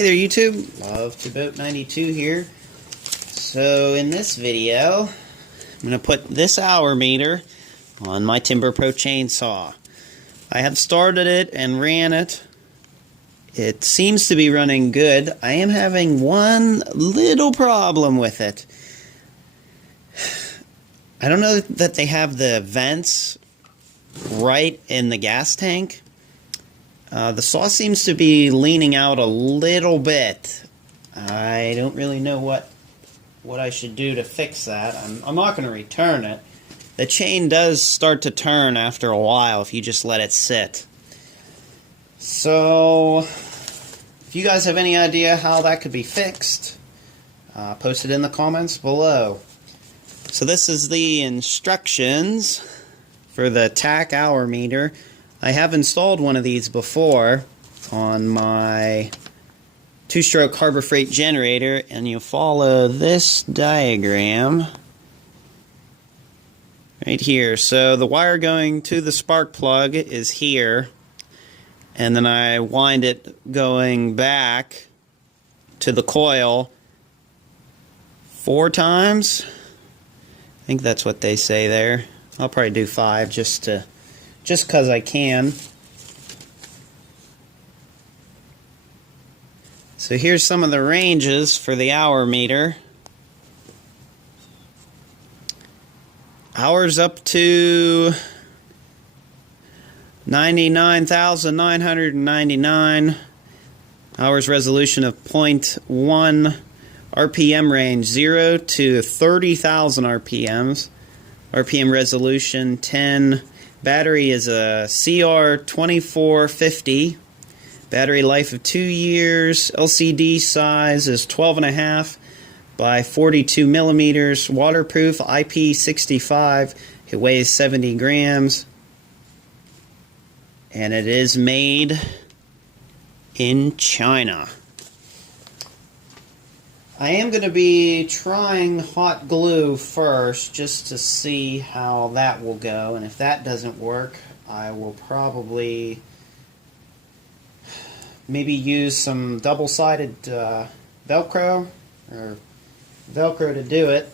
Hey there YouTube, Love to Boat 92 here. So in this video, I'm going to put this hour meter on my Timberpro chainsaw. I have started it and ran it. It seems to be running good. I am having one little problem with it. I don't know that they have the vents right in the gas tank. The saw seems to be leaning out a little bit. I don't really know what I should do to fix that. I'm not going to return it. The chain does start to turn after a while if you just let it sit. So, if you guys have any idea how that could be fixed, post it in the comments below. So this is the instructions for the Tach hour meter. I have installed one of these before on my two-stroke Harbor Freight generator, and you follow this diagram right here. So the wire going to the spark plug is here, and then I wind it going back to the coil 4 times. I think that's what they say there. I'll probably do 5 just because I can. So here's some of the ranges for the hour meter. Hours up to 99,999. Hours resolution of 0.1 RPM range, 0 to 30,000 RPMs. RPM resolution 10. Battery is a CR2450. Battery life of 2 years. LCD size is 12.5 by 42 millimeters. Waterproof, IP65. It weighs 70 grams. And it is made in China. I am going to be trying hot glue first just to see how that will go, and if that doesn't work, I will probably maybe use some double-sided Velcro or Velcro to do it.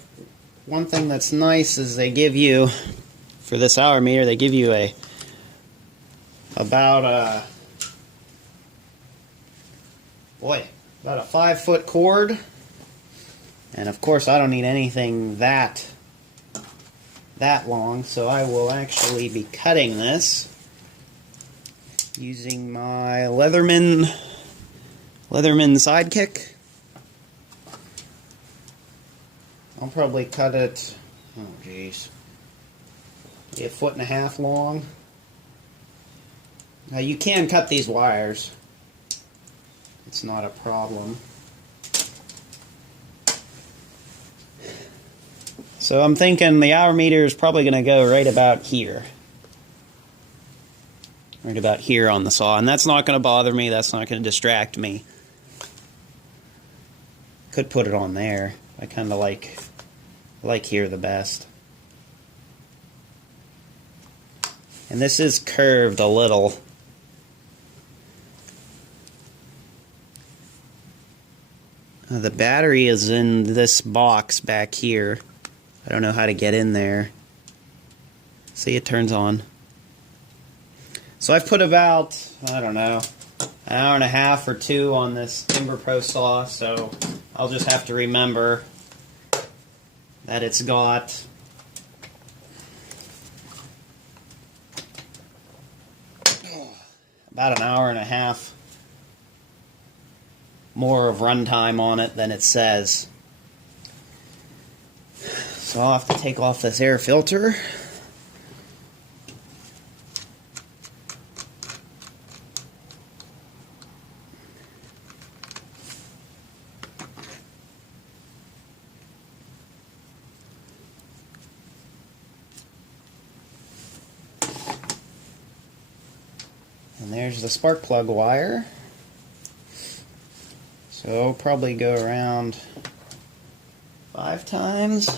One thing that's nice is they give you, for this hour meter, they give you about a 5-foot cord. And of course I don't need anything that long, so I will actually be cutting this using my Leatherman Sidekick. I'll probably cut it, oh geez, maybe 1.5 foot long. Now you can cut these wires. It's not a problem. So I'm thinking the hour meter is probably going to go right about here. Right about here on the saw. And that's not going to bother me. That's not going to distract me. Could put it on there. I kind of like here the best. And this is curved a little. The battery is in this box back here. I don't know how to get in there. See, it turns on. So I've put about, I don't know, an hour and a half or 2 on this Timberpro saw, so I'll just have to remember that it's got about an hour and a half more of runtime on it than it says. So I'll have to take off this air filter. And there's the spark plug wire. So I'll probably go around 5 times.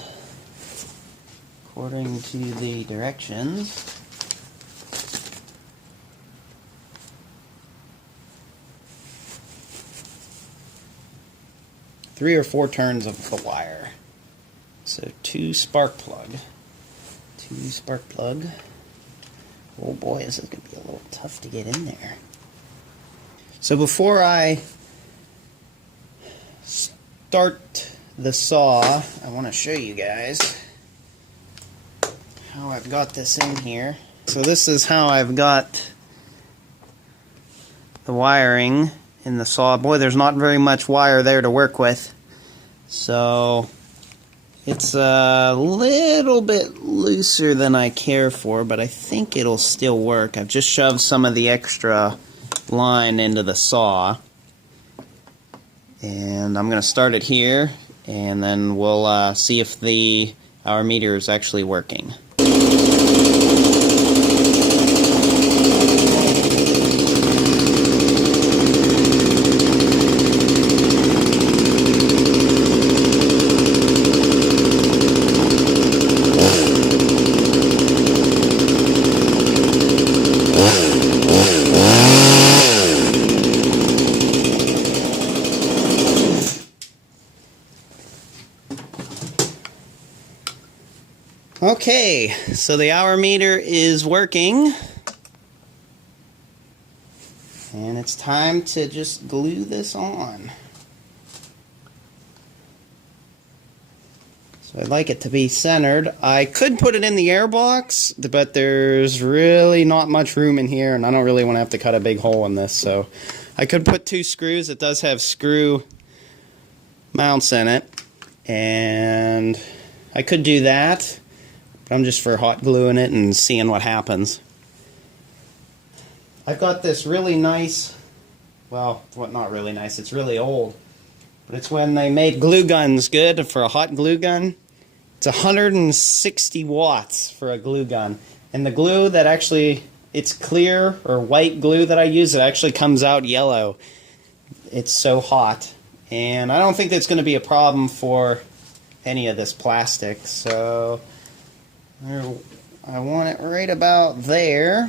According to the directions. 3 or 4 turns of the wire. So 2 spark plug. 2 spark plug. Oh boy, this is going to be a little tough to get in there. So before I start the saw, I want to show you guys how I've got this in here. So this is how I've got the wiring in the saw. Boy, there's not very much wire there to work with. So it's a little bit looser than I care for, but I think it'll still work. I've just shoved some of the extra line into the saw. And I'm going to start it here, and then we'll see if the hour meter is actually working. Okay, so the hour meter is working, and it's time to just glue this on. So I'd like it to be centered. I could put it in the air box, but there's really not much room in here, and I don't really want to have to cut a big hole in this, so I could put 2 screws. It does have screw mounts in it, and I could do that. I'm just for hot gluing it and seeing what happens. I've got this really nice, well, not really nice, it's really old, but it's when they made glue guns good for a hot glue gun. It's 160 watts for a glue gun. And the glue that actually, it's clear or white glue that I use, it actually comes out yellow. It's so hot. And I don't think that's going to be a problem for any of this plastic, so I want it right about there.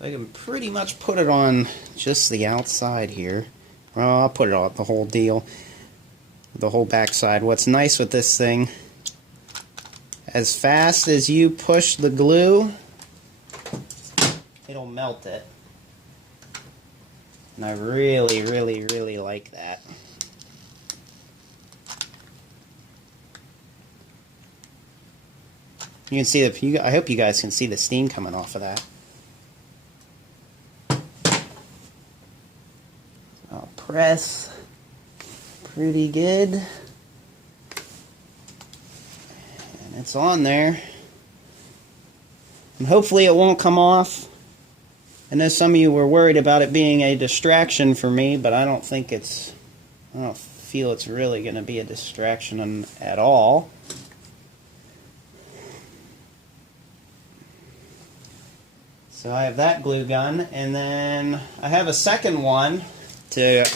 I can pretty much put it on just the outside here. Well, I'll put it on the whole deal, the whole back side. What's nice with this thing, as fast as you push the glue, it'll melt it. And I really, really, really like that. You can see the, I hope you guys can see the steam coming off of that. I'll press pretty good. And it's on there. And hopefully it won't come off. I know some of you were worried about it being a distraction for me, but I don't think it's, I don't feel it's really going to be a distraction at all. So I have that glue gun, and then I have a second one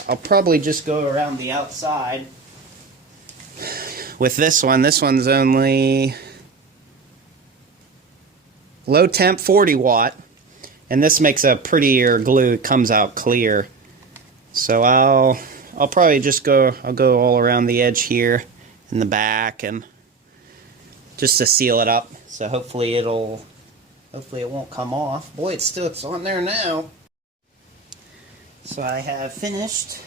I'll probably just go around the outside with this one. This one's only low temp 40 watt, and this makes a prettier glue. It comes out clear. So I'll probably just I'll go all around the edge here in the back, and just to seal it up. So hopefully it won't come off. Boy, it's on there now. So I have finished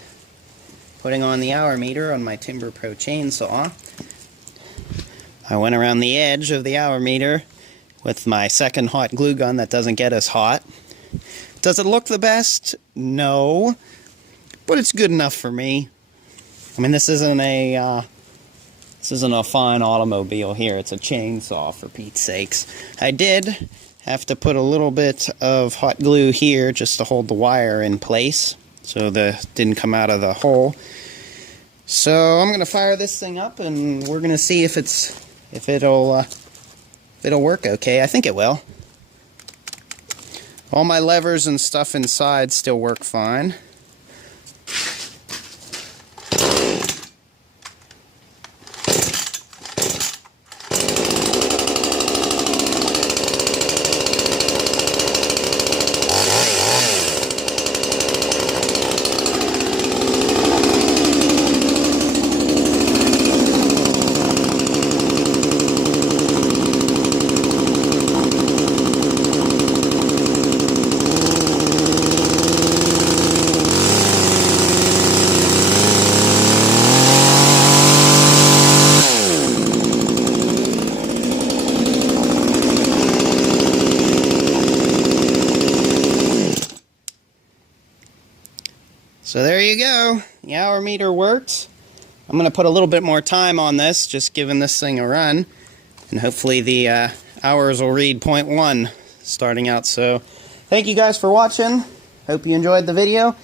putting on the hour meter on my Timberpro chainsaw. I went around the edge of the hour meter with my second hot glue gun that doesn't get as hot. Does it look the best? No, but it's good enough for me. I mean, this isn't a fine automobile here. It's a chainsaw, for Pete's sakes. I did have to put a little bit of hot glue here just to hold the wire in place so that it didn't come out of the hole. So I'm going to fire this thing up, and we're going to see if it'll work okay. I think it will. All my levers and stuff inside still work fine. So there you go. The hour meter works. I'm going to put a little bit more time on this, just giving this thing a run. And hopefully the hours will read 0.1 starting out. So thank you guys for watching. Hope you enjoyed the video.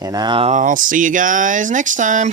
And I'll see you guys next time.